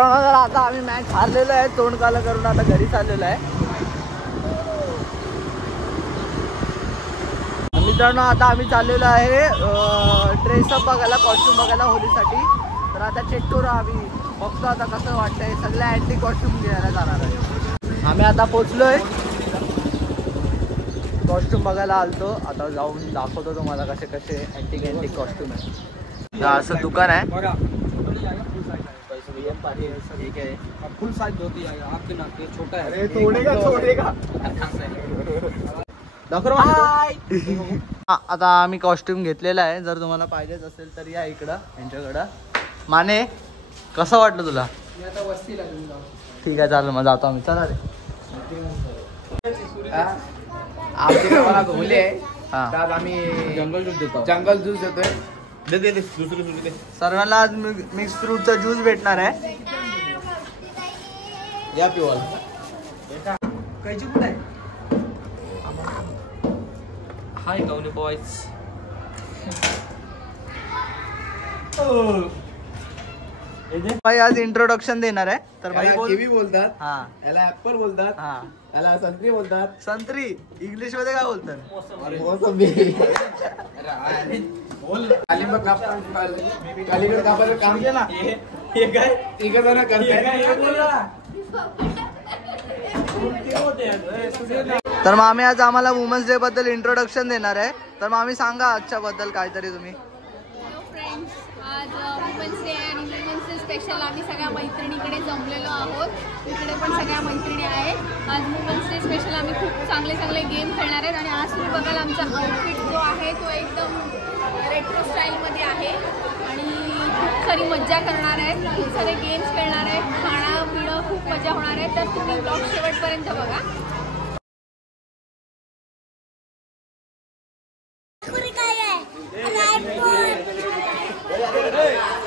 मित्रांनो तर आता आम्ही मॅच हारलेलो आहे, तोंड काला करून आता घरी चाललेलो आहे. मित्रांनो आता आम्ही चाललेलो आहे ड्रेसअप बघायला, कॉस्ट्युम बघायला होलीसाठी. तर आता चेक करू आम्ही, बघतो आता कसं वाटतंय. सगळ्या अँटिक कॉस्ट्युम घ्यायला जाणार आहे. आम्ही आता पोचलोय, कॉस्ट्युम बघायला आलतो. आता जाऊन दाखवतो तुम्हाला कसे कसे अँटिक कॉस्ट्युम आहे. असं दुकान आहे. फुल साइज धोती है आपके नाक के, छोटा है. अरे तोडेगा. आता आम्ही कॉस्ट्युम घेतलेला आहे. जर तुम्हाला पाहिजेच असेल तर या इकडं यांच्याकडं. माने कसं वाटलं तुला? आता वस्तीला ठीक आहे चालेल, मग जातो आम्ही. चला रे. घोले आम्ही जंगल ज्यूस देतोय. दुसरी सर्वांना आज मिक्स फ्रूटचा ज्यूस भेटणार आहे. या पिवाल कैची कुठे आहे? हाय गवले बॉयज. भाई आज इंट्रोडक्शन देणार आहे. तर भाई किवी बोलतात, हा याला ऍपल बोलतात, हा याला संत्री बोलतात. संत्री इंग्लिश मध्ये काय बोलतात? मोसंबी. कालिंब कालीगड कापायचं काम केलं ना. हे काय तिघ जण तर मग आम्ही आज आम्हाला वुमन्स डे बद्दल इंट्रोडक्शन देणार आहे. तर मग आम्ही सांगा आजच्या बद्दल काहीतरी तुम्ही. हॅलो फ्रेंड्स, आज वुमन्स डे आणि वुमन्स डे स्पेशल आम्ही सगळ्या मैत्रिणीकडे जमलेलो आहोत. इकडे पण सगळ्या मैत्रिणी आहेत. आज वुमन्स डे स्पेशल आम्ही खूप चांगले चांगले गेम खेळणार आहेत. आणि आज तुम्ही बघाल आमचा आउटफिट जो आहे तो एकदम रेट्रो स्टाईलमध्ये आहे. आणि खूप सारी मज्जा करणार आहेत, खूप सारे गेम्स खेळणार आहेत, खाणं पिणं खूप मजा होणार आहे. तर तुम्ही ब्लॉग शेवटपर्यंत बघा.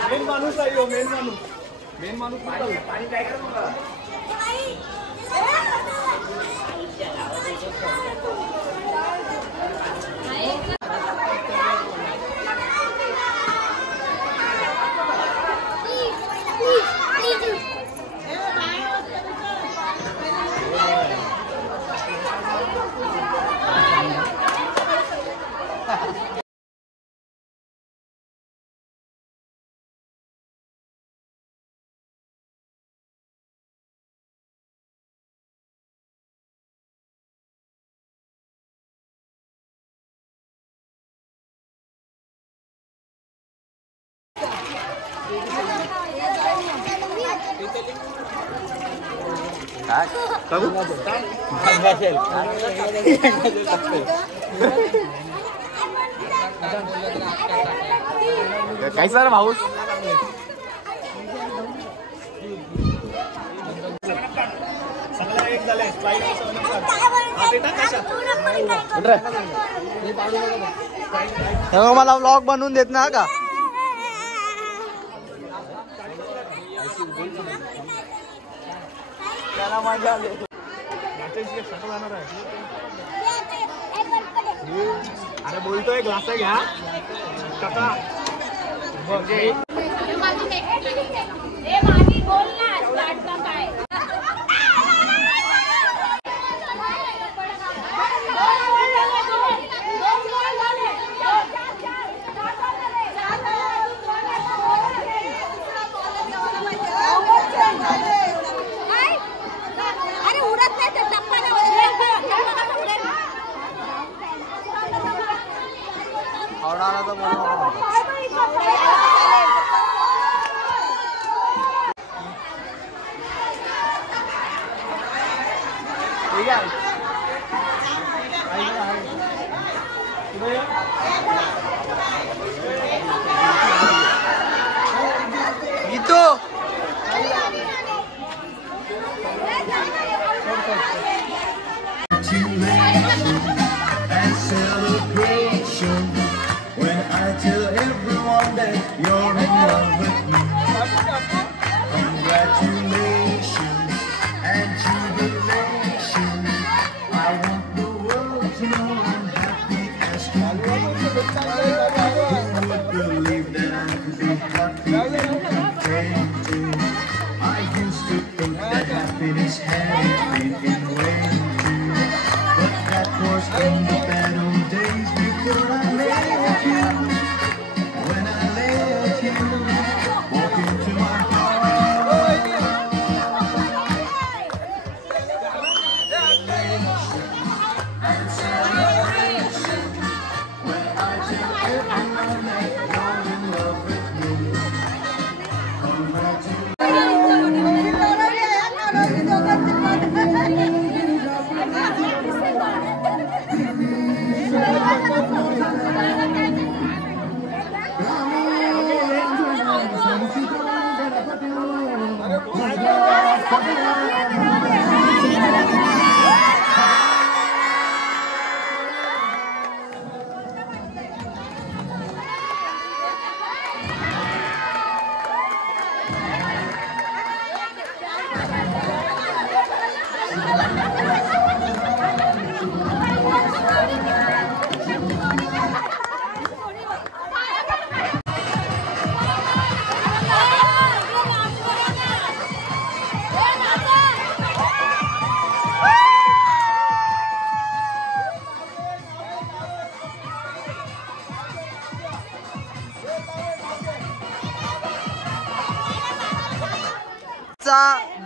मेन माणूस काय सर भाऊस मला व्लॉग बनवून देत ना का? त्याला मजा आली. अरे बोलतोय ग्लास घ्या काका.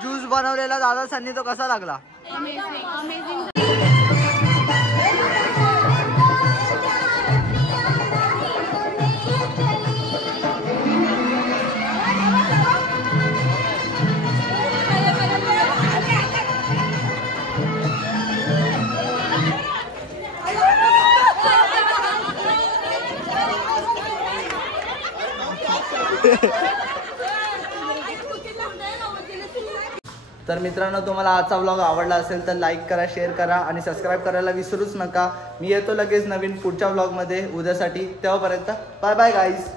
ज्यूस बनवलेला दादासांनी तो कसा लागला? अमेझिंग. तर मित्रांनो, तुम्हाला आजचा व्लॉग आवडला असेल तर लाईक करा, शेअर करा आणि सबस्क्राईब करायला विसरूच नका. मी येतो लगेच नवीन पुढच्या व्लॉगमध्ये उद्यासाठी. तेव्हापर्यंत बाय बाय गाईज.